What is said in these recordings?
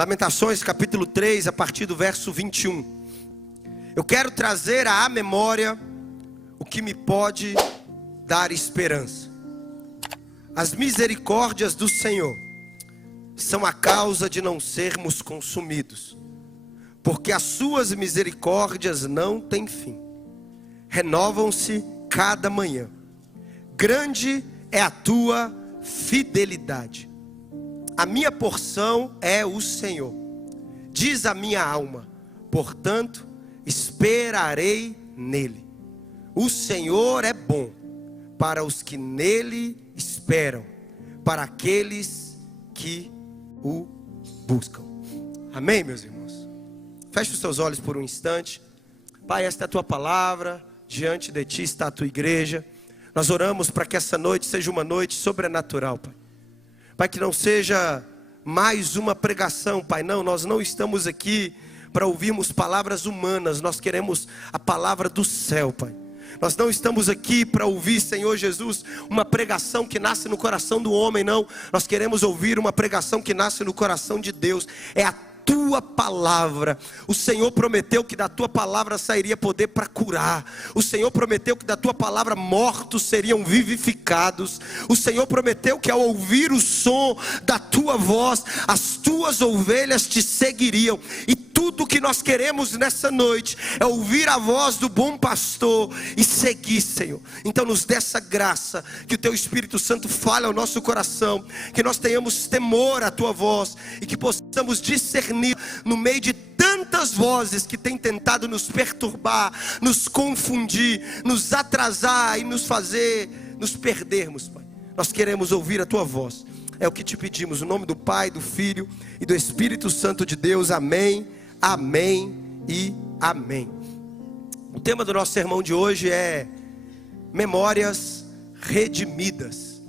Lamentações capítulo 3, a partir do verso 21. Eu quero trazer à memória o que me pode dar esperança. As misericórdias do Senhor são a causa de não sermos consumidos, porque as suas misericórdias não têm fim, renovam-se cada manhã. Grande é a tua fidelidade. A minha porção é o Senhor, diz a minha alma, portanto esperarei nele. O Senhor é bom para os que nele esperam, para aqueles que o buscam. Amém, meus irmãos? Feche os seus olhos por um instante. Pai, esta é a tua palavra, diante de ti está a tua igreja. Nós oramos para que essa noite seja uma noite sobrenatural, Pai. Pai, que não seja mais uma pregação, Pai. Não, nós não estamos aqui para ouvirmos palavras humanas. Nós queremos a palavra do céu, Pai. Nós não estamos aqui para ouvir, Senhor Jesus, uma pregação que nasce no coração do homem, não. Nós queremos ouvir uma pregação que nasce no coração de Deus. É a tua palavra. O Senhor prometeu que da tua palavra sairia poder para curar. O Senhor prometeu que da tua palavra mortos seriam vivificados. O Senhor prometeu que ao ouvir o som da tua voz, as tuas ovelhas te seguiriam. E tudo que nós queremos nessa noite é ouvir a voz do bom pastor e seguir, Senhor. Então nos dê essa graça, que o teu Espírito Santo fale ao nosso coração, que nós tenhamos temor à tua voz e que possamos discernir no meio de tantas vozes que têm tentado nos perturbar, nos confundir, nos atrasar e nos fazer nos perdermos, Pai. Nós queremos ouvir a tua voz. É o que te pedimos, no nome do Pai, do Filho e do Espírito Santo de Deus. Amém, amém e amém. O tema do nosso sermão de hoje é Memórias Redimidas.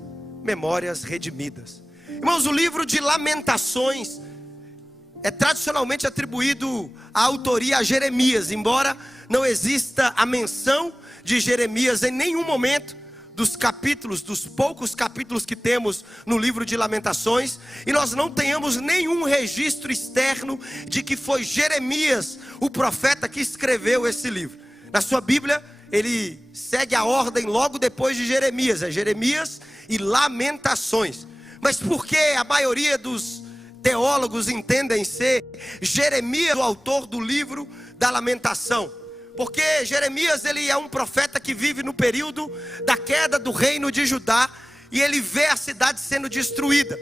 Memórias Redimidas. Irmãos, o livro de Lamentações é tradicionalmente atribuído a autoria a Jeremias, embora não exista a menção de Jeremias em nenhum momento dos capítulos, dos poucos capítulos que temos no livro de Lamentações, e nós não tenhamos nenhum registro externo de que foi Jeremias, o profeta, que escreveu esse livro. Na sua Bíblia, ele segue a ordem logo depois de Jeremias, é Jeremias e Lamentações. Mas por que a maioria dos teólogos entendem ser Jeremias o autor do livro da Lamentação? Porque Jeremias, ele é um profeta que vive no período da queda do reino de Judá, e ele vê a cidade sendo destruída,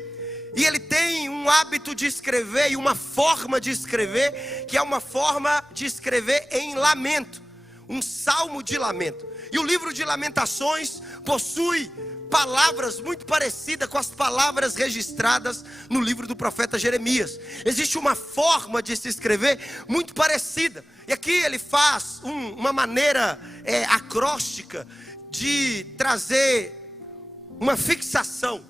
e ele tem um hábito de escrever e uma forma de escrever, que é uma forma de escrever em lamento, um salmo de lamento. E o livro de Lamentações possui palavras muito parecidas com as palavras registradas no livro do profeta Jeremias. Existe uma forma de se escrever muito parecida. E aqui ele faz uma maneira acróstica de trazer uma fixação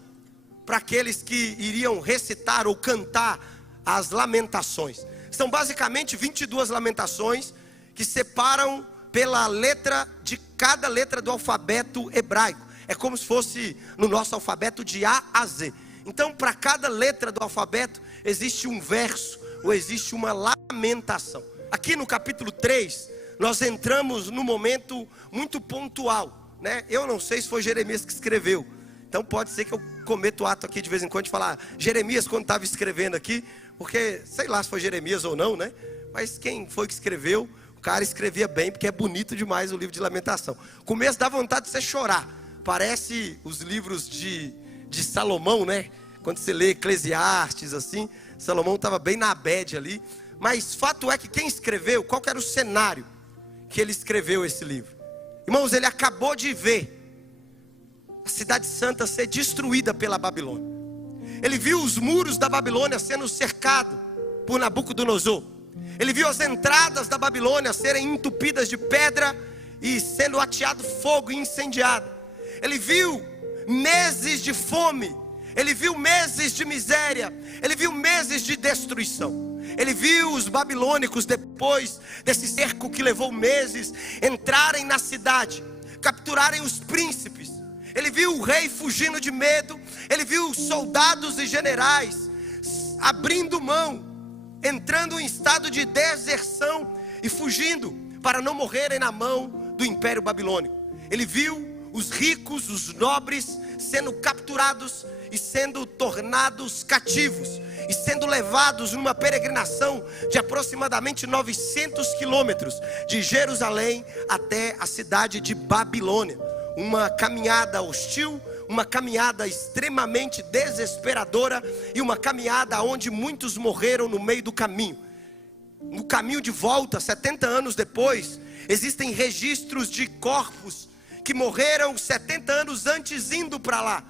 para aqueles que iriam recitar ou cantar as lamentações. São basicamente 22 lamentações que separam pela letra de cada letra do alfabeto hebraico. É como se fosse no nosso alfabeto de A a Z. Então, para cada letra do alfabeto, existe um verso ou existe uma lamentação. Aqui no capítulo 3, nós entramos num momento muito pontual, né? Eu não sei se foi Jeremias que escreveu. Então pode ser que eu cometa o ato aqui de vez em quando de falar Jeremias quando estava escrevendo aqui, porque sei lá se foi Jeremias ou não, né? Mas quem foi que escreveu, o cara escrevia bem, porque é bonito demais o livro de Lamentação. O começo dá vontade de você chorar. Parece os livros de Salomão, né? Quando você lê Eclesiastes assim, Salomão estava bem na bad ali. Mas fato é que quem escreveu, qual que era o cenário que ele escreveu esse livro? Irmãos, ele acabou de ver a cidade santa ser destruída pela Babilônia. Ele viu os muros da Babilônia sendo cercados por Nabucodonosor. Ele viu as entradas da Babilônia serem entupidas de pedra e sendo ateado fogo e incendiado. Ele viu meses de fome, ele viu meses de miséria, ele viu meses de destruição. Ele viu os babilônicos, depois desse cerco que levou meses, entrarem na cidade, capturarem os príncipes. Ele viu o rei fugindo de medo. Ele viu soldados e generais abrindo mão entrando em estado de deserção e fugindo para não morrerem na mão do Império Babilônico. Ele viu os ricos, os nobres sendo capturados e sendo tornados cativos e sendo levados numa peregrinação de aproximadamente 900 quilômetros de Jerusalém até a cidade de Babilônia. Uma caminhada hostil, uma caminhada extremamente desesperadora e uma caminhada onde muitos morreram no meio do caminho. No caminho de volta, 70 anos depois, existem registros de corpos que morreram 70 anos antes indo para lá.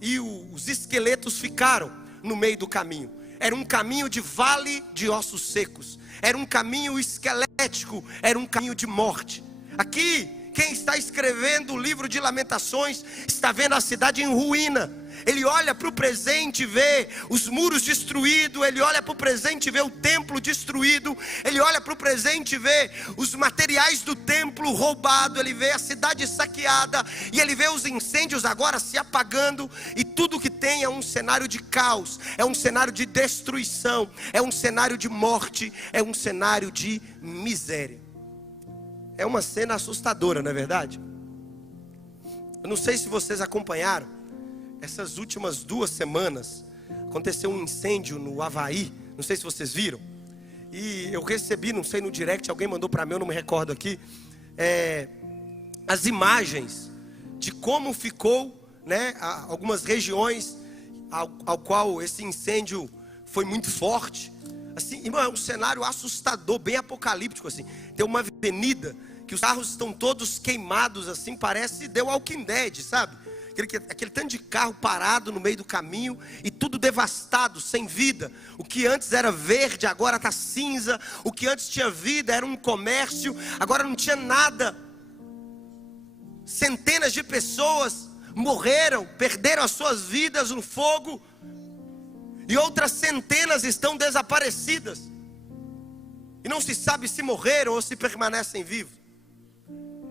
E os esqueletos ficaram no meio do caminho. Era um caminho de vale de ossos secos. Era um caminho esquelético. Era um caminho de morte. Aqui, quem está escrevendo o livro de Lamentações está vendo a cidade em ruína. Ele olha para o presente e vê os muros destruídos. Ele olha para o presente e vê o templo destruído. Ele olha para o presente e vê os materiais do templo roubado. Ele vê a cidade saqueada. E ele vê os incêndios agora se apagando. E tudo que tem é um cenário de caos. É um cenário de destruição. É um cenário de morte. É um cenário de miséria. É uma cena assustadora, não é verdade? Eu não sei se vocês acompanharam. Essas últimas 2 semanas aconteceu um incêndio no Havaí. Não sei se vocês viram. E eu recebi, não sei, no direct, alguém mandou para mim, eu não me recordo aqui, as imagens de como ficou, né, algumas regiões ao qual esse incêndio foi muito forte. Assim, irmão, é um cenário assustador, bem apocalíptico assim. Tem uma avenida que os carros estão todos queimados assim, parece The Walking Dead, sabe? Aquele tanto de carro parado no meio do caminho e tudo devastado, sem vida. O que antes era verde agora está cinza. O que antes tinha vida era um comércio, agora não tinha nada. Centenas de pessoas morreram, perderam as suas vidas no fogo. E outras centenas estão desaparecidas. E não se sabe se morreram ou se permanecem vivos.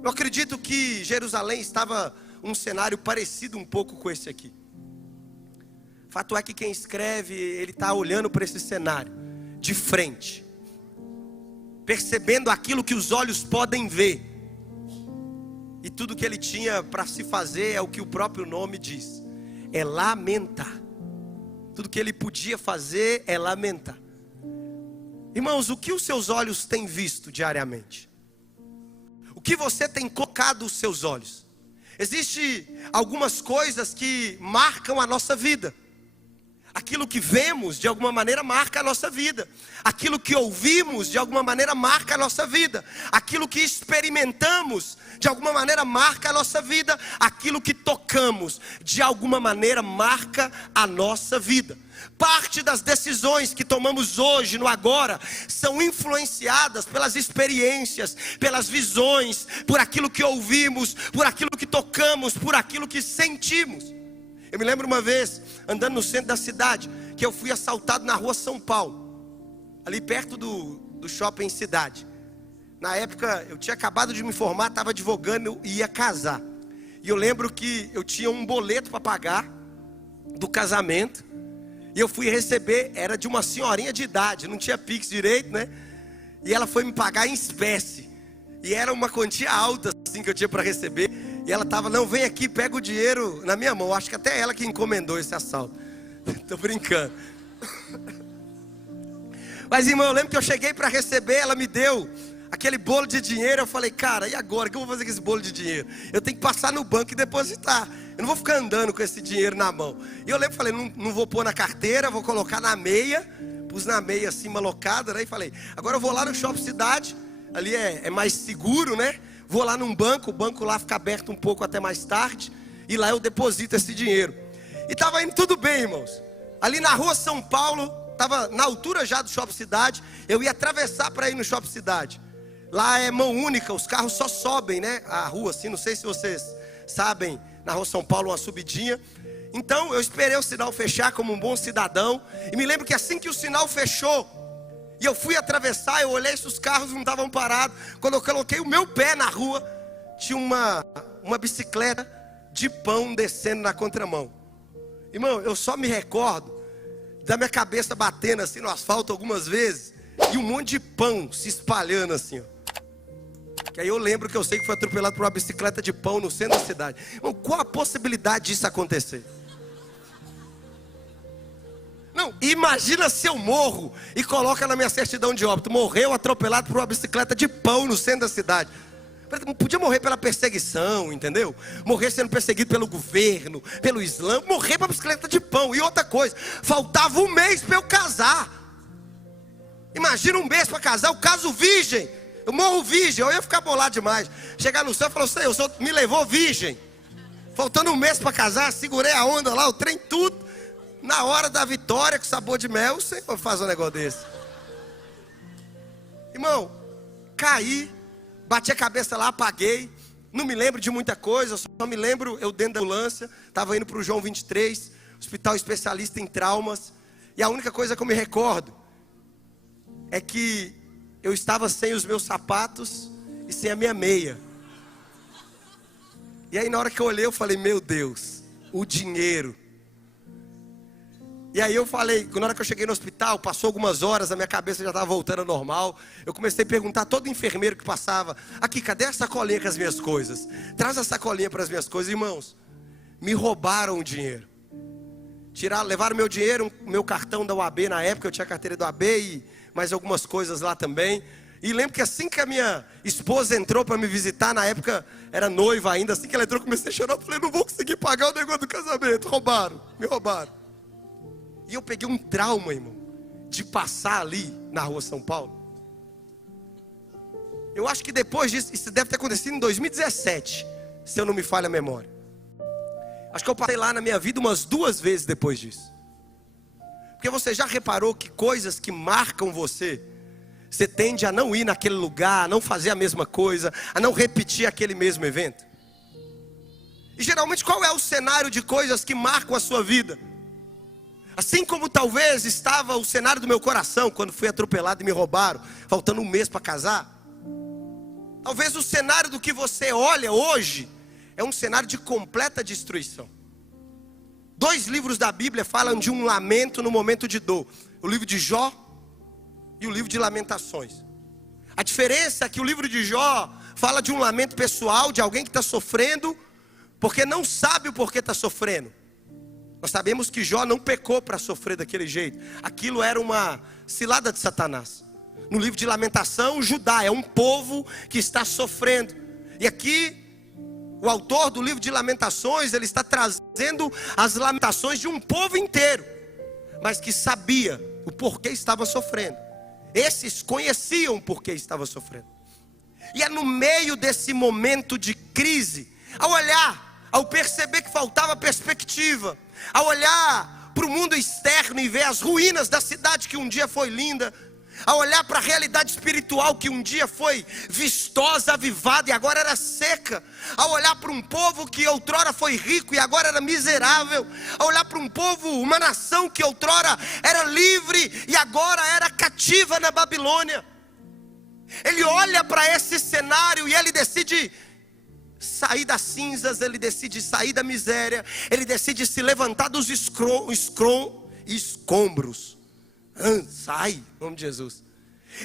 Eu acredito que Jerusalém estava um cenário parecido um pouco com esse aqui. Fato é que quem escreve, ele está olhando para esse cenário de frente, percebendo aquilo que os olhos podem ver. E tudo que ele tinha para se fazer é o que o próprio nome diz: é lamentar. Tudo que ele podia fazer é lamentar. Irmãos, o que os seus olhos têm visto diariamente? O que você tem colocado os seus olhos? Existem algumas coisas que marcam a nossa vida. Aquilo que vemos, de alguma maneira, marca a nossa vida. Aquilo que ouvimos, de alguma maneira, marca a nossa vida. Aquilo que experimentamos, de alguma maneira, marca a nossa vida. Aquilo que tocamos, de alguma maneira, marca a nossa vida. Parte das decisões que tomamos hoje, no agora, são influenciadas pelas experiências, pelas visões, por aquilo que ouvimos, por aquilo que tocamos, por aquilo que sentimos. Eu me lembro uma vez, andando no centro da cidade, que eu fui assaltado na rua São Paulo, ali perto do shopping Cidade. Na época, eu tinha acabado de me formar, estava advogando e ia casar. E eu lembro que eu tinha um boleto para pagar do casamento. E eu fui receber, era de uma senhorinha de idade, não tinha Pix direito, né? E ela foi me pagar em espécie. E era uma quantia alta assim que eu tinha para receber. E ela estava, não, vem aqui, pega o dinheiro na minha mão. Acho que até ela que encomendou esse assalto. Tô brincando. Mas irmão, eu lembro que eu cheguei para receber, ela me deu aquele bolo de dinheiro. Eu falei, cara, e agora? O que eu vou fazer com esse bolo de dinheiro? Eu tenho que passar no banco e depositar. Eu não vou ficar andando com esse dinheiro na mão. E eu lembro, falei, não vou pôr na carteira, vou colocar na meia. Pus na meia assim, malocada, né? E falei, agora eu vou lá no Shopping Cidade. Ali é mais seguro, né? Vou lá num banco, o banco lá fica aberto um pouco até mais tarde. E lá eu deposito esse dinheiro. E estava indo tudo bem, irmãos. Ali na rua São Paulo, estava na altura já do Shopping Cidade. Eu ia atravessar para ir no Shopping Cidade. Lá é mão única, os carros só sobem, né? A rua assim, não sei se vocês sabem, na rua São Paulo uma subidinha. Então eu esperei o sinal fechar como um bom cidadão. E me lembro que assim que o sinal fechou, e eu fui atravessar, eu olhei se os carros não estavam parados. Quando eu coloquei o meu pé na rua, tinha uma bicicleta de pão descendo na contramão. Irmão, eu só me recordo da minha cabeça batendo assim no asfalto algumas vezes, e um monte de pão se espalhando assim, ó. Que aí eu lembro que eu sei que foi atropelado por uma bicicleta de pão no centro da cidade. Irmão, qual a possibilidade disso acontecer? Não, imagina se eu morro e coloca na minha certidão de óbito: morreu atropelado por uma bicicleta de pão no centro da cidade. Podia morrer pela perseguição, entendeu? Morrer sendo perseguido pelo governo, pelo Islã. Morrer para bicicleta de pão. E outra coisa, faltava um mês para eu casar. Imagina um mês para casar, eu caso virgem. Eu morro virgem, eu ia ficar bolado demais. Chegar no céu e falar: Senhor, o Senhor me levou virgem. Faltando um mês para casar, segurei a onda lá, o trem tudo. Na hora da vitória, com sabor de mel, o Senhor faz um negócio desse. Irmão, caí. Bati a cabeça lá, apaguei. Não me lembro de muita coisa. Só me lembro, eu dentro da ambulância, estava indo para o João 23, hospital especialista em traumas. E a única coisa que eu me recordo é que eu estava sem os meus sapatos e sem a minha meia. E aí na hora que eu olhei, eu falei: meu Deus, o dinheiro. E aí eu falei, na hora que eu cheguei no hospital, passou algumas horas, a minha cabeça já estava voltando ao normal. Eu comecei a perguntar a todo enfermeiro que passava: aqui, cadê a sacolinha com as minhas coisas? Traz a sacolinha para as minhas coisas. Irmãos, me roubaram o dinheiro. Levaram meu dinheiro, meu cartão da UAB. Na época eu tinha carteira da UAB e mais algumas coisas lá também. E lembro que assim que a minha esposa entrou para me visitar, na época era noiva ainda, assim que ela entrou, eu comecei a chorar. Eu falei: não vou conseguir pagar o negócio do casamento. Roubaram, me roubaram. E eu peguei um trauma, irmão, de passar ali na rua São Paulo. Eu acho que depois disso, isso deve ter acontecido em 2017, se eu não me falha a memória. Acho que eu passei lá na minha vida umas 2 vezes depois disso. Porque você já reparou que coisas que marcam você tende a não ir naquele lugar, a não fazer a mesma coisa, a não repetir aquele mesmo evento? E geralmente qual é o cenário de coisas que marcam a sua vida? Assim como talvez estava o cenário do meu coração quando fui atropelado e me roubaram, faltando um mês para casar. Talvez o cenário do que você olha hoje é um cenário de completa destruição. 2 livros da Bíblia falam de um lamento no momento de dor: o livro de Jó e o livro de Lamentações. A diferença é que o livro de Jó fala de um lamento pessoal, de alguém que está sofrendo porque não sabe o porquê está sofrendo. Nós sabemos que Jó não pecou para sofrer daquele jeito. Aquilo era uma cilada de Satanás. No livro de Lamentação, Judá é um povo que está sofrendo. E aqui, o autor do livro de Lamentações, ele está trazendo as lamentações de um povo inteiro, mas que sabia o porquê estava sofrendo. Esses conheciam o porquê estava sofrendo. E é no meio desse momento de crise, ao olhar, ao perceber que faltava perspectiva, ao olhar para o mundo externo e ver as ruínas da cidade que um dia foi linda, ao olhar para a realidade espiritual que um dia foi vistosa, avivada e agora era seca, ao olhar para um povo que outrora foi rico e agora era miserável, ao olhar para um povo, uma nação que outrora era livre e agora era cativa na Babilônia, ele olha para esse cenário e ele decide sair das cinzas, ele decide sair da miséria, ele decide se levantar dos escombros. Sai, em nome de Jesus.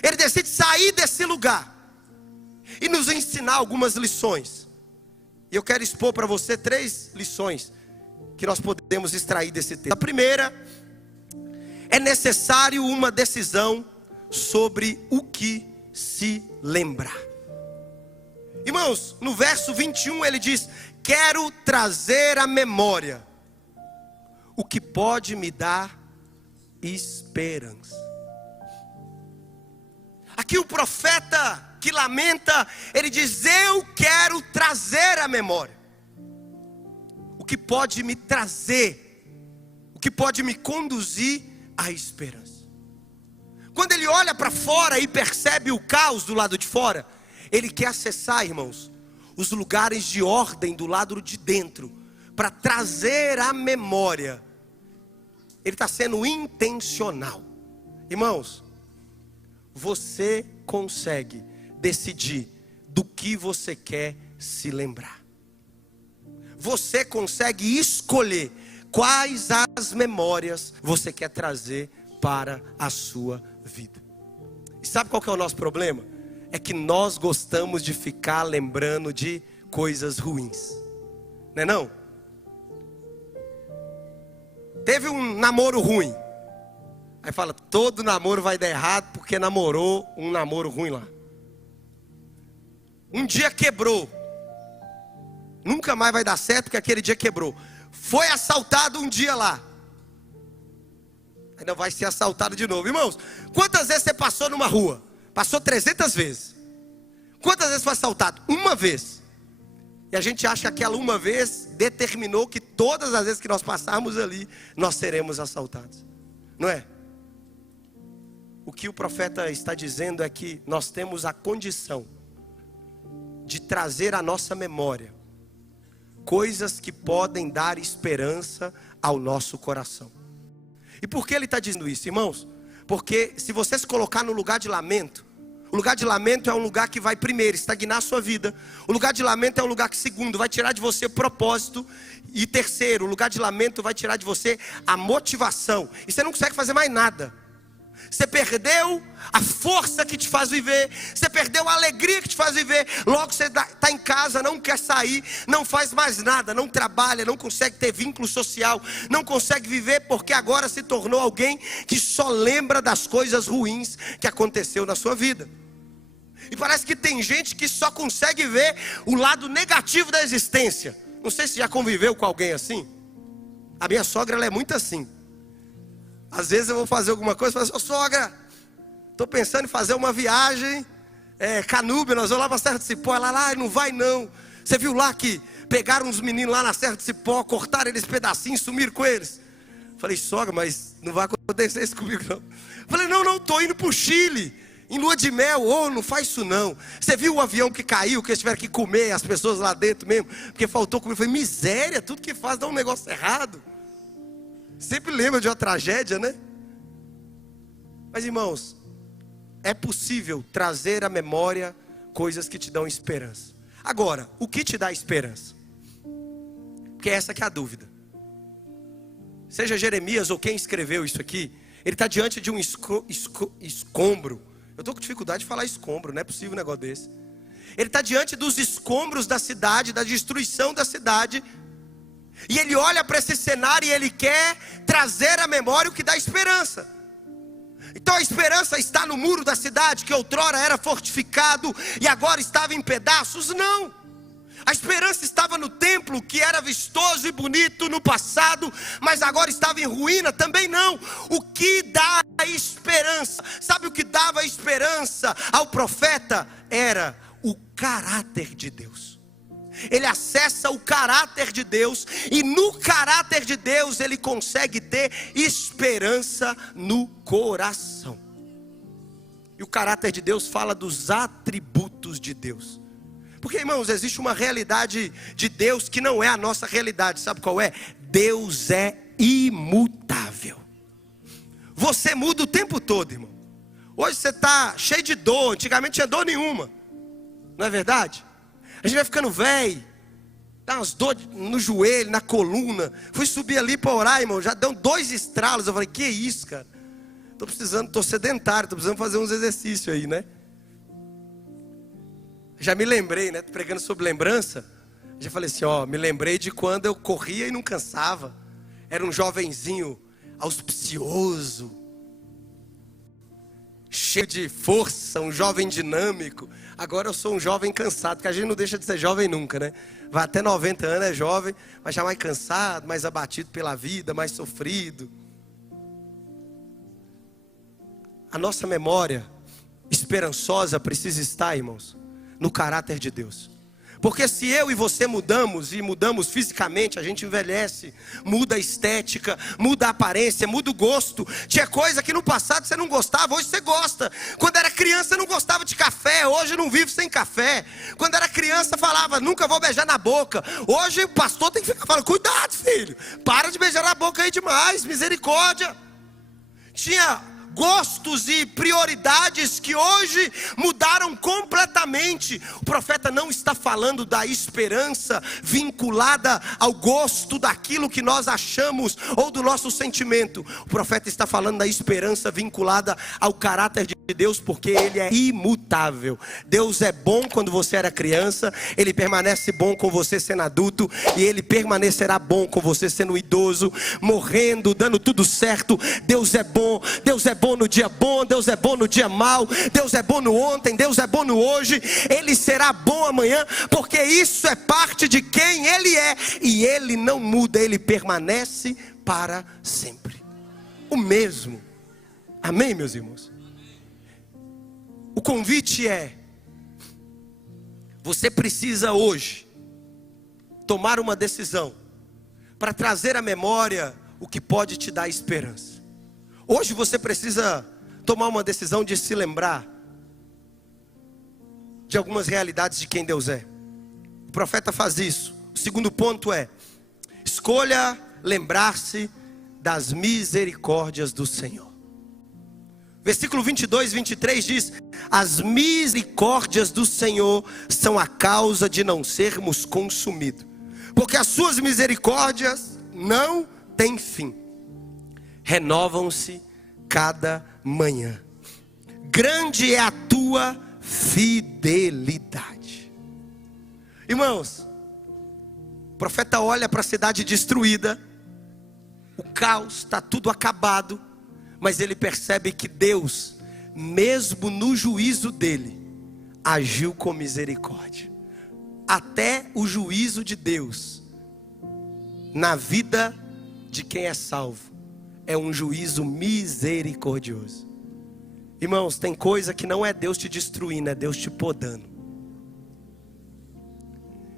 Ele decide sair desse lugar e nos ensinar algumas lições. E eu quero expor para você 3 lições que nós podemos extrair desse texto. A primeira, é necessário uma decisão sobre o que se lembrar. Irmãos, no verso 21 ele diz: quero trazer à memória o que pode me dar esperança. Aqui o profeta que lamenta, ele diz: eu quero trazer à memória o que pode me trazer, o que pode me conduzir à esperança. Quando ele olha para fora e percebe o caos do lado de fora, ele quer acessar, irmãos, os lugares de ordem do lado de dentro, para trazer à memória. Ele está sendo intencional. Irmãos, você consegue decidir do que você quer se lembrar. Você consegue escolher quais as memórias você quer trazer para a sua vida. E sabe qual que é o nosso problema? É que nós gostamos de ficar lembrando de coisas ruins, não é não? Teve um namoro ruim, aí fala, todo namoro vai dar errado porque namorou um namoro ruim lá. Um dia quebrou, nunca mais vai dar certo porque aquele dia quebrou. Foi assaltado um dia lá, ainda vai ser assaltado de novo. Irmãos, quantas vezes você passou numa rua? Passou 300 vezes. Quantas vezes foi assaltado? Uma vez. E a gente acha que aquela uma vez determinou que todas as vezes que nós passarmos ali, nós seremos assaltados. Não é? O que o profeta está dizendo é que nós temos a condição de trazer à nossa memória coisas que podem dar esperança ao nosso coração. E por que ele está dizendo isso, irmãos? Porque se você se colocar no lugar de lamento, o lugar de lamento é um lugar que vai primeiro estagnar a sua vida. O lugar de lamento é um lugar que segundo vai tirar de você propósito. E terceiro, o lugar de lamento vai tirar de você a motivação. E você não consegue fazer mais nada. Você perdeu a força que te faz viver. Você perdeu a alegria que te faz viver. Logo você está em casa, não quer sair, não faz mais nada, não trabalha, não consegue ter vínculo social, não consegue viver porque agora se tornou alguém que só lembra das coisas ruins que aconteceu na sua vida. E parece que tem gente que só consegue ver o lado negativo da existência. Não sei se já conviveu com alguém assim. A minha sogra, ela é muito assim. Às vezes eu vou fazer alguma coisa e falo assim, ô sogra, estou pensando em fazer uma viagem, Canúbia, nós vamos lá para a Serra do Cipó. Ela lá, não vai não. Você viu lá que pegaram uns meninos lá na Serra do Cipó, cortaram eles pedacinhos, sumiram com eles. Falei, sogra, mas não vai acontecer isso comigo não. Falei, não, estou indo para o Chile, em lua de mel. Não faz isso não. Você viu o avião que caiu, que eles tiveram que comer, as pessoas lá dentro mesmo, porque faltou comida. Falei, miséria, tudo que faz dá um negócio errado. Sempre lembra de uma tragédia, né? Mas irmãos, é possível trazer à memória coisas que te dão esperança. Agora, o que te dá esperança? Porque essa que é a dúvida. Seja Jeremias ou quem escreveu isso aqui, ele está diante de um escombro. Eu estou com dificuldade de falar escombro, não é possível um negócio desse. Ele está diante dos escombros da cidade, da destruição da cidade. E ele olha para esse cenário e ele quer trazer à memória o que dá esperança. Então a esperança está no muro da cidade, que outrora era fortificado e agora estava em pedaços? Não. A esperança estava no templo, que era vistoso e bonito no passado, mas agora estava em ruína? Também não. O que dá a esperança? Sabe o que dava esperança ao profeta? Era o caráter de Deus. Ele acessa o caráter de Deus, e no caráter de Deus ele consegue ter esperança no coração. E o caráter de Deus fala dos atributos de Deus. Porque, irmãos, existe uma realidade de Deus que não é a nossa realidade. Sabe qual é? Deus é imutável. Você muda o tempo todo, irmão. Hoje você está cheio de dor, antigamente não tinha dor nenhuma. Não é verdade? A gente vai ficando velho, dá umas dores no joelho, na coluna. Fui subir ali para orar, irmão, já deu 2 estralos. Eu falei, que isso, cara? Estou sedentário, estou precisando fazer uns exercícios aí, né? Já me lembrei, né? Pregando sobre lembrança. Já falei assim, me lembrei de quando eu corria e não cansava. Era um jovenzinho auspicioso, cheio de força, um jovem dinâmico. Agora eu sou um jovem cansado, porque a gente não deixa de ser jovem nunca, né? Vai até 90 anos, é jovem, mas já mais cansado, mais abatido pela vida, mais sofrido. A nossa memória esperançosa precisa estar, irmãos, no caráter de Deus. Porque se eu e você mudamos, e mudamos fisicamente, a gente envelhece, muda a estética, muda a aparência, muda o gosto. Tinha coisa que no passado você não gostava, hoje você gosta. Quando era criança você não gostava de café, hoje eu não vivo sem café. Quando era criança falava, nunca vou beijar na boca. Hoje o pastor tem que ficar falando, cuidado filho, para de beijar na boca aí demais, misericórdia. Tinha gostos e prioridades que hoje mudaram completamente. O profeta não está falando da esperança vinculada ao gosto daquilo que nós achamos ou do nosso sentimento. O profeta está falando da esperança vinculada ao caráter de Deus, porque Ele é imutável. Deus é bom quando você era criança, Ele permanece bom com você sendo adulto, e Ele permanecerá bom com você sendo idoso, morrendo, dando tudo certo. Deus é bom no dia bom, Deus é bom no dia mau, Deus é bom no ontem, Deus é bom no hoje, Ele será bom amanhã, porque isso é parte de quem Ele é, e Ele não muda, Ele permanece para sempre, o mesmo. Amém, meus irmãos? O convite é: você precisa hoje tomar uma decisão para trazer à memória o que pode te dar esperança. Hoje você precisa tomar uma decisão de se lembrar de algumas realidades de quem Deus é. O profeta faz isso. O segundo ponto é: escolha lembrar-se das misericórdias do Senhor. Versículo 22 e 23 diz: as misericórdias do Senhor são a causa de não sermos consumidos, porque as suas misericórdias não têm fim, renovam-se cada manhã. Grande é a tua fidelidade. Irmãos, o profeta olha para a cidade destruída, o caos, está tudo acabado, mas ele percebe que Deus, mesmo no juízo dele, agiu com misericórdia. Até o juízo de Deus na vida de quem é salvo é um juízo misericordioso. Irmãos, tem coisa que não é Deus te destruindo, é Deus te podando.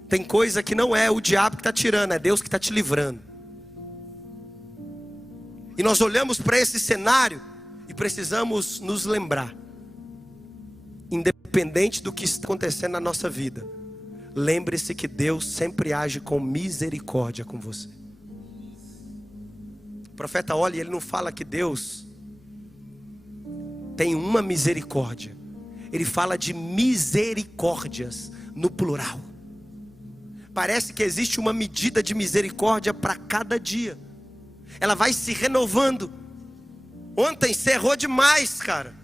Tem coisa que não é o diabo que está tirando, é Deus que está te livrando. E nós olhamos para esse cenário e precisamos nos lembrar, independente do que está acontecendo na nossa vida, lembre-se que Deus sempre age com misericórdia com você. O profeta olha e ele não fala que Deus tem uma misericórdia, ele fala de misericórdias no plural. Parece que existe uma medida de misericórdia para cada dia. Ela vai se renovando. Ontem você errou demais, cara,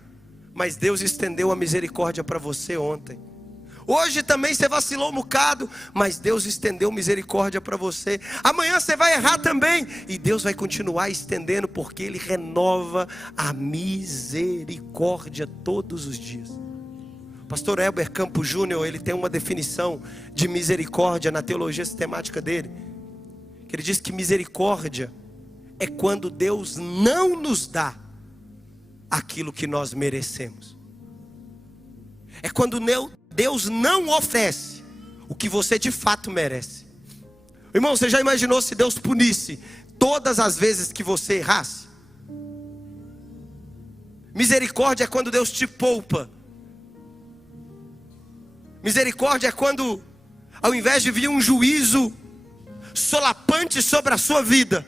mas Deus estendeu a misericórdia para você ontem. Hoje também você vacilou um bocado, mas Deus estendeu misericórdia para você. Amanhã você vai errar também, e Deus vai continuar estendendo, porque Ele renova a misericórdia todos os dias. O pastor Elber Campos Júnior, ele tem uma definição de misericórdia na teologia sistemática dele, que ele diz que misericórdia é quando Deus não nos dá aquilo que nós merecemos. É quando Deus não oferece o que você de fato merece. Irmão, você já imaginou se Deus punisse todas as vezes que você errasse? Misericórdia é quando Deus te poupa. Misericórdia é quando, ao invés de vir um juízo solapante sobre a sua vida,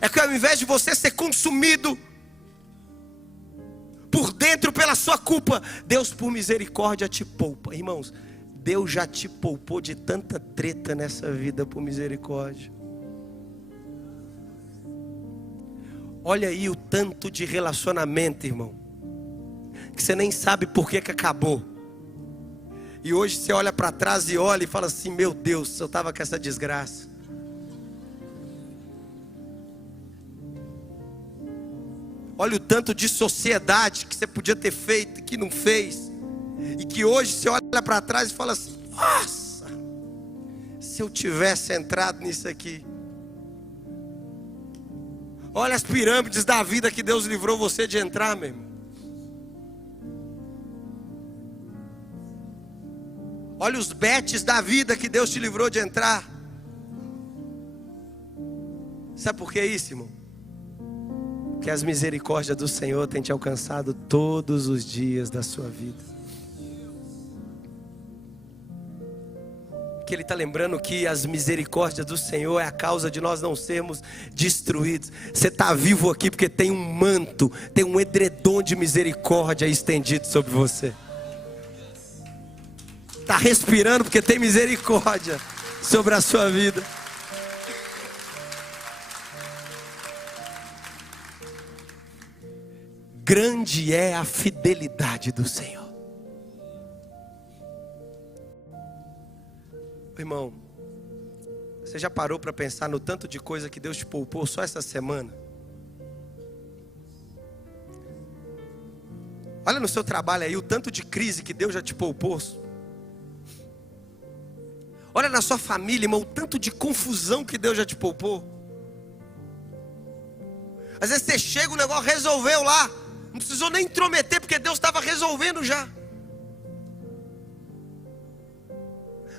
é que ao invés de você ser consumido por dentro pela sua culpa, Deus por misericórdia te poupa. Irmãos, Deus já te poupou de tanta treta nessa vida por misericórdia. Olha aí o tanto de relacionamento, irmão, que você nem sabe por que acabou. E hoje você olha para trás e olha e fala assim: meu Deus, eu estava com essa desgraça. Olha o tanto de sociedade que você podia ter feito e que não fez. E que hoje você olha para trás e fala assim: nossa, se eu tivesse entrado nisso aqui. Olha as pirâmides da vida que Deus livrou você de entrar, meu irmão. Olha os betes da vida que Deus te livrou de entrar. Sabe por que isso, irmão? Que as misericórdias do Senhor têm te alcançado todos os dias da sua vida. aqui ele está lembrando que as misericórdias do Senhor é a causa de nós não sermos destruídos. Você está vivo aqui porque tem um manto, tem um edredom de misericórdia estendido sobre você. Está respirando porque tem misericórdia sobre a sua vida. Grande é a fidelidade do Senhor. Irmão, você já parou para pensar no tanto de coisa que Deus te poupou só essa semana? Olha no seu trabalho aí o tanto de crise que Deus já te poupou. Olha na sua família, irmão, o tanto de confusão que Deus já te poupou. Às vezes você chega, o negócio resolveu lá, não precisou nem intrometer porque Deus estava resolvendo já.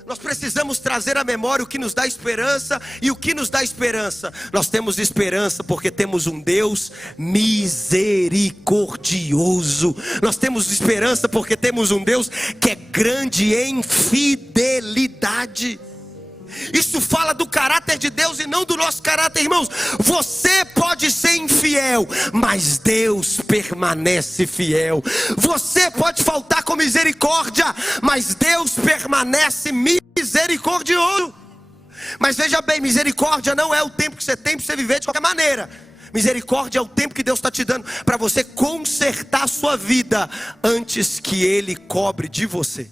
Nós precisamos trazer à memória o que nos dá esperança. E o que nos dá esperança? Nós temos esperança porque temos um Deus misericordioso. Nós temos esperança porque temos um Deus que é grande em fidelidade. Isso fala do caráter de Deus e não do nosso caráter, irmãos. Você pode ser infiel, mas Deus permanece fiel. Você pode faltar com misericórdia, mas Deus permanece misericordioso. Mas veja bem, misericórdia não é o tempo que você tem para você viver de qualquer maneira. Misericórdia é o tempo que Deus está te dando para você consertar a sua vida antes que Ele cobre de você.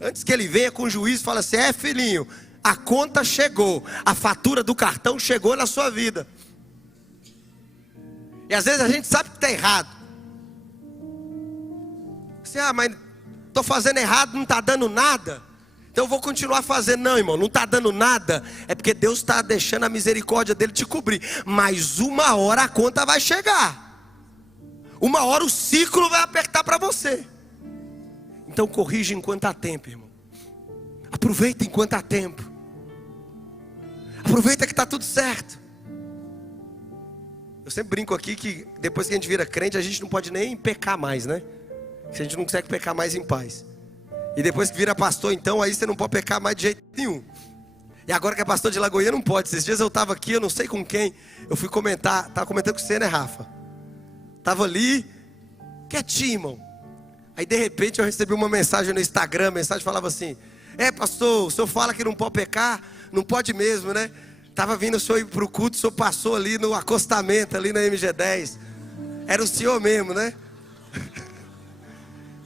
Antes que Ele venha com o juízo e fale assim: filhinho, a conta chegou, a fatura do cartão chegou na sua vida. E às vezes a gente sabe que está errado. Você, mas estou fazendo errado, não está dando nada, então eu vou continuar fazendo. Não, irmão, não está dando nada, é porque Deus está deixando a misericórdia dele te cobrir. Mas uma hora a conta vai chegar, uma hora o ciclo vai apertar para você. Então corrija enquanto há tempo, irmão. Aproveita enquanto há tempo. Aproveita que está tudo certo. Eu sempre brinco aqui que depois que a gente vira crente, a gente não pode nem pecar mais, né? A gente não consegue pecar mais em paz. E depois que vira pastor, então, aí você não pode pecar mais de jeito nenhum. E agora que é pastor de Lagoinha, não pode. Esses dias eu estava aqui, eu não sei com quem, eu fui comentar, estava comentando com você, né, Rafa? Estava ali, quietinho, irmão. Aí de repente eu recebi uma mensagem no Instagram, a mensagem falava assim: pastor, o senhor fala que não pode pecar? Não pode mesmo, né? Estava vindo o senhor ir para o culto, o senhor passou ali no acostamento, ali na MG10. Era o senhor mesmo, né?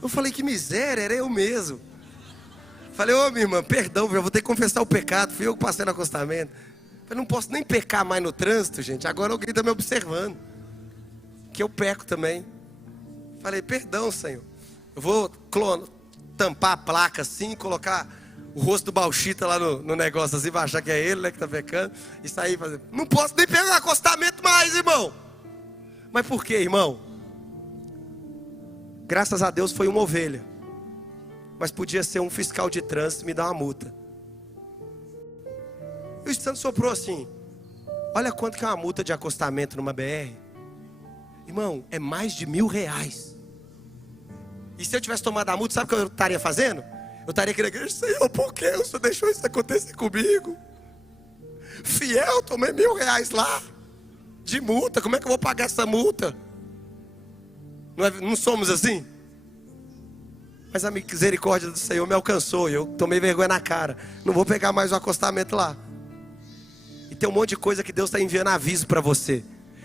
Eu falei: que miséria, era eu mesmo. Falei: minha irmã, perdão, eu vou ter que confessar o pecado, fui eu que passei no acostamento. Eu não posso nem pecar mais no trânsito, gente, agora alguém está me observando, que eu peco também. Falei: perdão, Senhor. Eu vou tampar a placa assim, colocar o rosto do Bauchita lá no negócio assim, vai achar que é ele, né, que está pecando. E sair fazendo. Não posso nem pegar acostamento mais, irmão. Mas por quê, irmão? Graças a Deus foi uma ovelha. Mas podia ser um fiscal de trânsito me dar uma multa. E o Espírito Santo soprou assim: olha quanto que é uma multa de acostamento numa BR. Irmão, é mais de R$1.000. E se eu tivesse tomado a multa, sabe o que eu estaria fazendo? Eu estaria querendo: Senhor, por que o Senhor deixou isso acontecer comigo? Fiel, tomei R$1.000 lá de multa, como é que eu vou pagar essa multa? Não somos assim? Mas a misericórdia do Senhor me alcançou e eu tomei vergonha na cara. Não vou pegar mais o acostamento lá. E tem um monte de coisa que Deus está enviando aviso para você.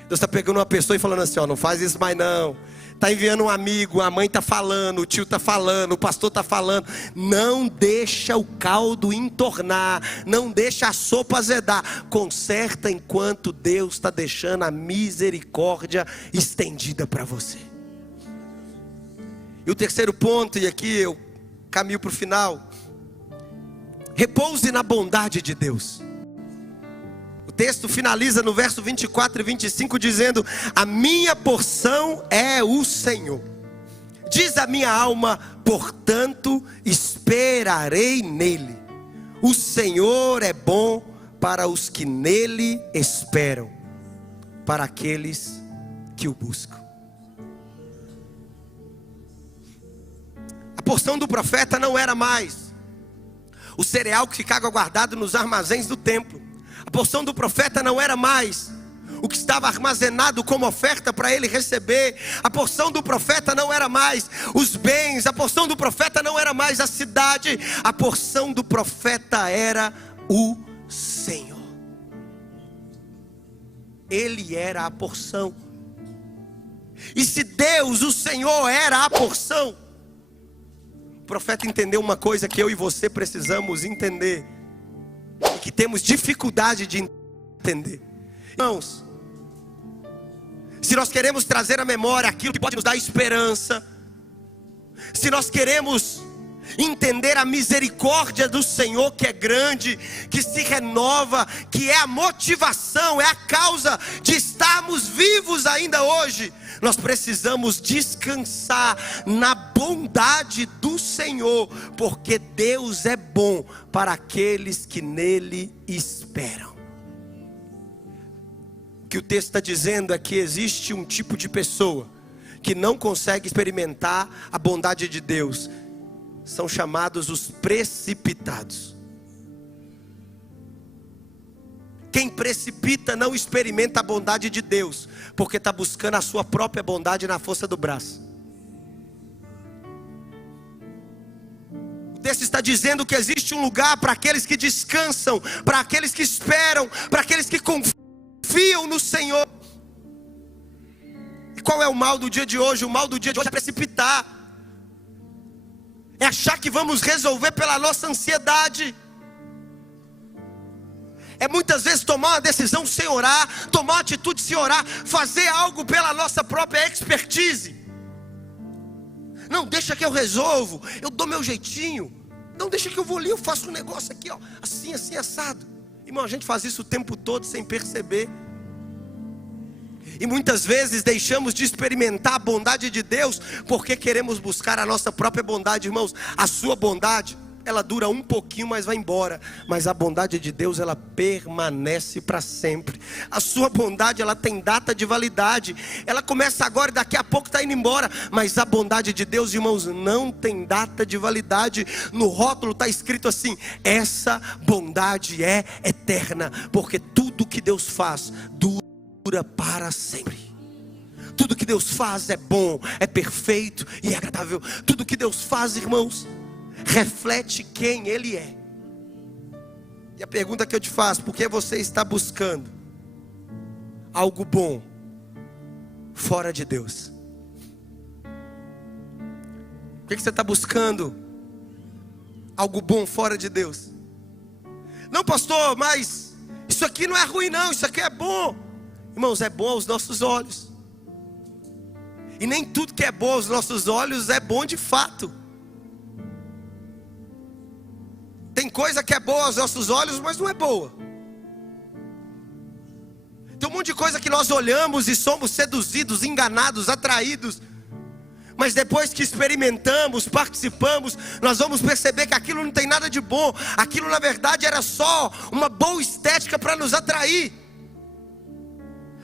Deus está pegando uma pessoa e falando assim: não faz isso mais não. Está enviando um amigo, a mãe está falando, o tio está falando, o pastor está falando. Não deixa o caldo entornar, não deixa a sopa azedar. Conserta enquanto Deus está deixando a misericórdia estendida para você. E o terceiro ponto, e aqui eu caminho para o final: repouse na bondade de Deus. O texto finaliza no verso 24 e 25 dizendo: a minha porção é o Senhor. Diz a minha alma, portanto esperarei nele. O Senhor é bom para os que nele esperam, para aqueles que o buscam. A porção do profeta não era mais o cereal que ficava guardado nos armazéns do templo. A porção do profeta não era mais o que estava armazenado como oferta para ele receber. A porção do profeta não era mais os bens. A porção do profeta não era mais a cidade. A porção do profeta era o Senhor. Ele era a porção. E se Deus, o Senhor, era a porção, o profeta entendeu uma coisa que eu e você precisamos entender, e que temos dificuldade de entender. Irmãos, se nós queremos trazer à memória aquilo que pode nos dar esperança, se nós queremos entender a misericórdia do Senhor, que é grande, que se renova, que é a motivação, é a causa de estarmos vivos ainda hoje, nós precisamos descansar na bondade do Senhor, porque Deus é bom para aqueles que nele esperam. O que o texto está dizendo é que existe um tipo de pessoa que não consegue experimentar a bondade de Deus. São chamados os precipitados. Quem precipita não experimenta a bondade de Deus, porque está buscando a sua própria bondade na força do braço. O texto está dizendo que existe um lugar para aqueles que descansam, para aqueles que esperam, para aqueles que confiam no Senhor. E qual é o mal do dia de hoje? O mal do dia de hoje é precipitar. É achar que vamos resolver pela nossa ansiedade. É muitas vezes tomar uma decisão sem orar, tomar uma atitude sem orar, fazer algo pela nossa própria expertise. Não, deixa que eu resolvo, eu dou meu jeitinho. Não, deixa que eu vou ali, eu faço um negócio aqui, ó, assim, assim, assado. Irmão, a gente faz isso o tempo todo sem perceber. E muitas vezes deixamos de experimentar a bondade de Deus, porque queremos buscar a nossa própria bondade. Irmãos, a sua bondade, ela dura um pouquinho, mas vai embora. Mas a bondade de Deus, ela permanece para sempre. A sua bondade, ela tem data de validade. Ela começa agora e daqui a pouco está indo embora. Mas a bondade de Deus, irmãos, não tem data de validade. No rótulo está escrito assim: essa bondade é eterna, porque tudo que Deus faz dura para sempre. Tudo que Deus faz é bom, é perfeito e é agradável. Tudo que Deus faz, irmãos, reflete quem Ele é. E a pergunta que eu te faço: por que você está buscando algo bom fora de Deus? Por que você está buscando algo bom fora de Deus? Não, pastor, mas isso aqui não é ruim não, isso aqui é bom. Irmãos, é bom aos nossos olhos. E nem tudo que é bom aos nossos olhos é bom de fato. Tem coisa que é boa aos nossos olhos, mas não é boa. Tem um monte de coisa que nós olhamos e somos seduzidos, enganados, atraídos. Mas depois que experimentamos, participamos, nós vamos perceber que aquilo não tem nada de bom. Aquilo na verdade era só uma boa estética para nos atrair.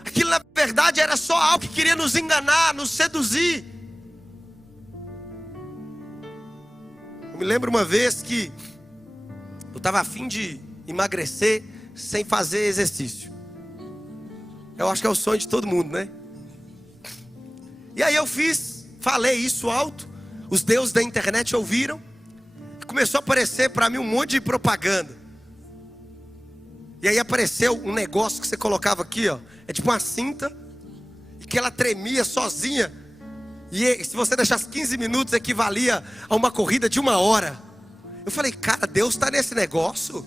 Aquilo na verdade era só algo que queria nos enganar, nos seduzir. Eu me lembro uma vez que eu estava a fim de emagrecer sem fazer exercício. Eu acho que é o sonho de todo mundo, né? E aí eu falei isso alto. Os deuses da internet ouviram. Começou a aparecer para mim um monte de propaganda. E aí apareceu um negócio que você colocava aqui, ó. É tipo uma cinta, e que ela tremia sozinha. E se você deixasse 15 minutos, equivalia a uma corrida de 1 hora. Eu falei, cara, Deus está nesse negócio.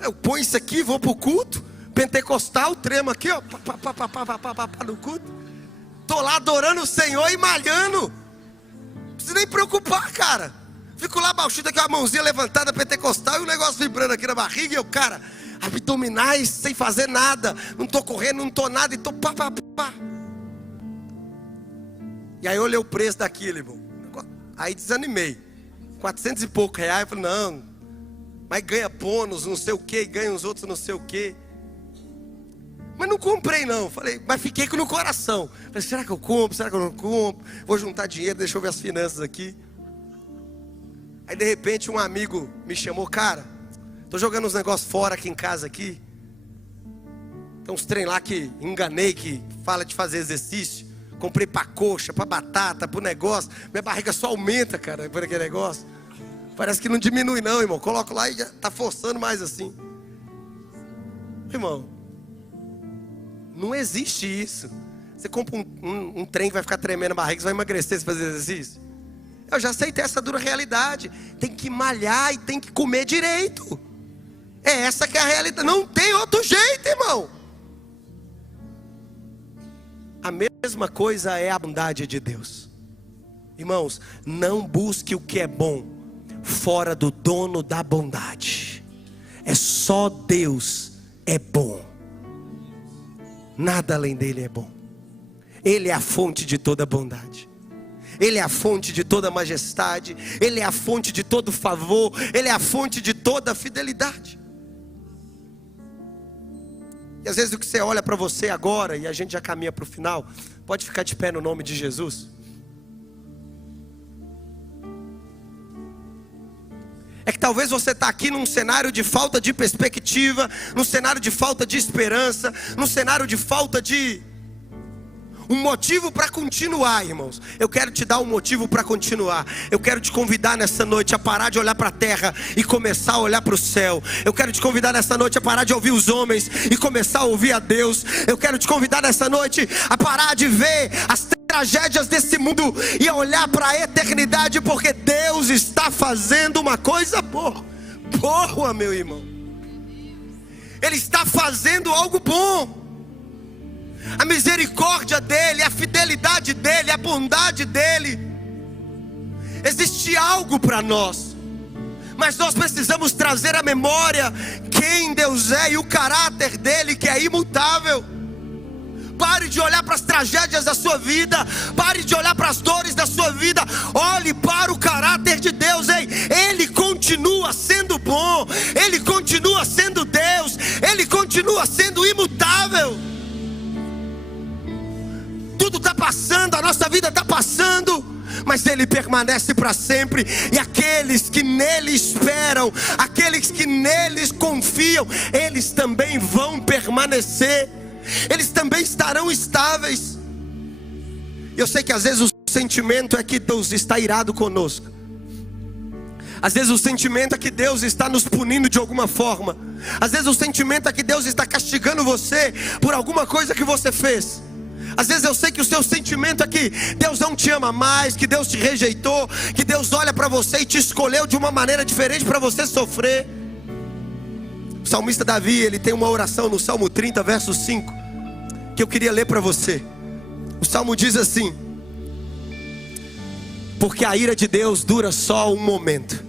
Eu ponho isso aqui, vou para o culto pentecostal, tremo aqui, ó, no culto. Estou lá adorando o Senhor e malhando. Não preciso nem preocupar, cara. Fico lá baixinho aqui, a mãozinha levantada pentecostal e o negócio vibrando aqui na barriga. E eu, cara, abdominais sem fazer nada. Não estou correndo, não estou nada. E estou pá. E aí eu olhei o preço daquilo, irmão. Aí desanimei. 400 e pouco reais. Eu falei, não. Mas ganha bônus, não sei o que. Ganha uns outros não sei o que. Mas não comprei não. Falei, mas fiquei no coração. Falei, será que eu compro? Será que eu não compro? Vou juntar dinheiro, deixa eu ver as finanças aqui. Aí de repente um amigo me chamou, cara, tô jogando uns negócios fora aqui em casa aqui. Tem uns trem lá que enganei, que fala de fazer exercício. Comprei pra coxa, pra batata, pro negócio. Minha barriga só aumenta, cara, por aquele negócio. Parece que não diminui não, irmão. Coloco lá e já tá forçando mais assim. Irmão, não existe isso. Você compra um trem que vai ficar tremendo a barriga, você vai emagrecer se fazer exercício. Eu já aceitei essa dura realidade. Tem que malhar e tem que comer direito. É essa que é a realidade. Não tem outro jeito, irmão. A mesma coisa é a bondade de Deus. Irmãos, não busque o que é bom fora do dono da bondade. É só Deus é bom. Nada além dele é bom. Ele é a fonte de toda bondade. Ele é a fonte de toda majestade. Ele é a fonte de todo favor. Ele é a fonte de toda fidelidade. E às vezes o que você olha para você agora, e a gente já caminha para o final, pode ficar de pé no nome de Jesus. É que talvez você está aqui num cenário de falta de perspectiva, num cenário de falta de esperança, num cenário de falta de um motivo para continuar, irmãos. Eu quero te dar um motivo para continuar. Eu quero te convidar nessa noite a parar de olhar para a terra e começar a olhar para o céu. Eu quero te convidar nessa noite a parar de ouvir os homens e começar a ouvir a Deus. Eu quero te convidar nessa noite a parar de ver as tragédias desse mundo e a olhar para a eternidade, porque Deus está fazendo uma coisa boa. Boa, meu irmão. Ele está fazendo algo bom. A misericórdia dele, a fidelidade dele, a bondade dele. Existe algo para nós, mas nós precisamos trazer à memória quem Deus é e o caráter dele, que é imutável. Pare de olhar para as tragédias da sua vida. Pare de olhar para as dores da sua vida. Olhe para o caráter de Deus. Ele continua sendo bom. Ele continua sendo Deus. Ele continua sendo imutável. Tudo está passando, a nossa vida está passando, mas Ele permanece para sempre. E aqueles que nele esperam, aqueles que neles confiam, eles também vão permanecer. Eles também estarão estáveis. Eu sei que às vezes o sentimento é que Deus está irado conosco. Às vezes o sentimento é que Deus está nos punindo de alguma forma. Às vezes o sentimento é que Deus está castigando você por alguma coisa que você fez. Às vezes eu sei que o seu sentimento é que Deus não te ama mais, que Deus te rejeitou, que Deus olha para você e te escolheu de uma maneira diferente para você sofrer. O salmista Davi, ele tem uma oração no Salmo 30, verso 5, que eu queria ler para você. O Salmo diz assim: porque a ira de Deus dura só um momento,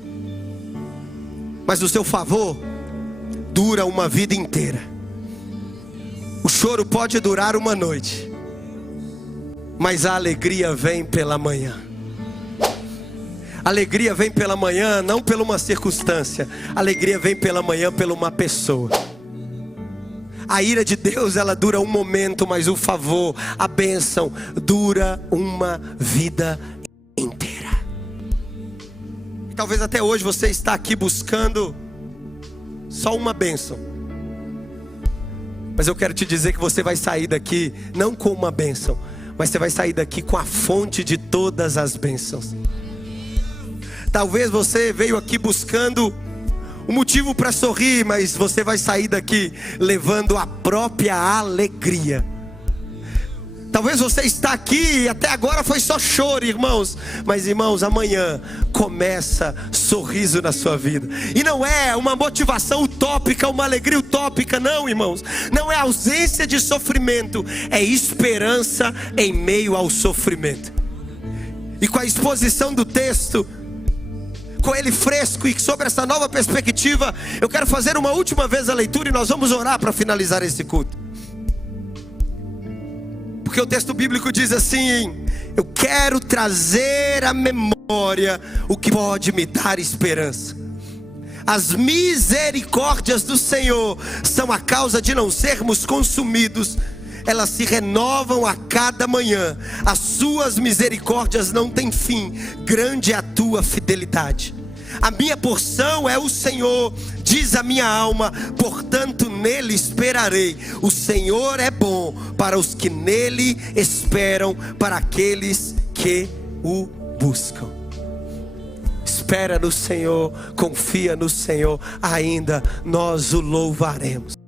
mas o seu favor dura uma vida inteira. O choro pode durar uma noite, mas a alegria vem pela manhã. A alegria vem pela manhã, não por uma circunstância. A alegria vem pela manhã por uma pessoa. A ira de Deus, ela dura um momento, mas o favor, a bênção, dura uma vida inteira. E talvez até hoje você está aqui buscando só uma bênção. Mas eu quero te dizer que você vai sair daqui não com uma bênção, mas você vai sair daqui com a fonte de todas as bênçãos. Talvez você veio aqui buscando um motivo para sorrir, mas você vai sair daqui levando a própria alegria. Talvez você está aqui e até agora foi só choro, irmãos. Mas irmãos, amanhã começa sorriso na sua vida. E não é uma motivação utópica, uma alegria utópica, não, irmãos. Não é ausência de sofrimento, é esperança em meio ao sofrimento. E com a exposição do texto, com ele fresco e sobre essa nova perspectiva, eu quero fazer uma última vez a leitura e nós vamos orar para finalizar esse culto. Porque o texto bíblico diz assim: eu quero trazer à memória o que pode me dar esperança. As misericórdias do Senhor são a causa de não sermos consumidos. Elas se renovam a cada manhã. As suas misericórdias não têm fim. Grande é a tua fidelidade. A minha porção é o Senhor, diz a minha alma, portanto nele esperarei. O Senhor é bom para os que nele esperam, para aqueles que o buscam. Espera no Senhor, confia no Senhor, ainda nós o louvaremos.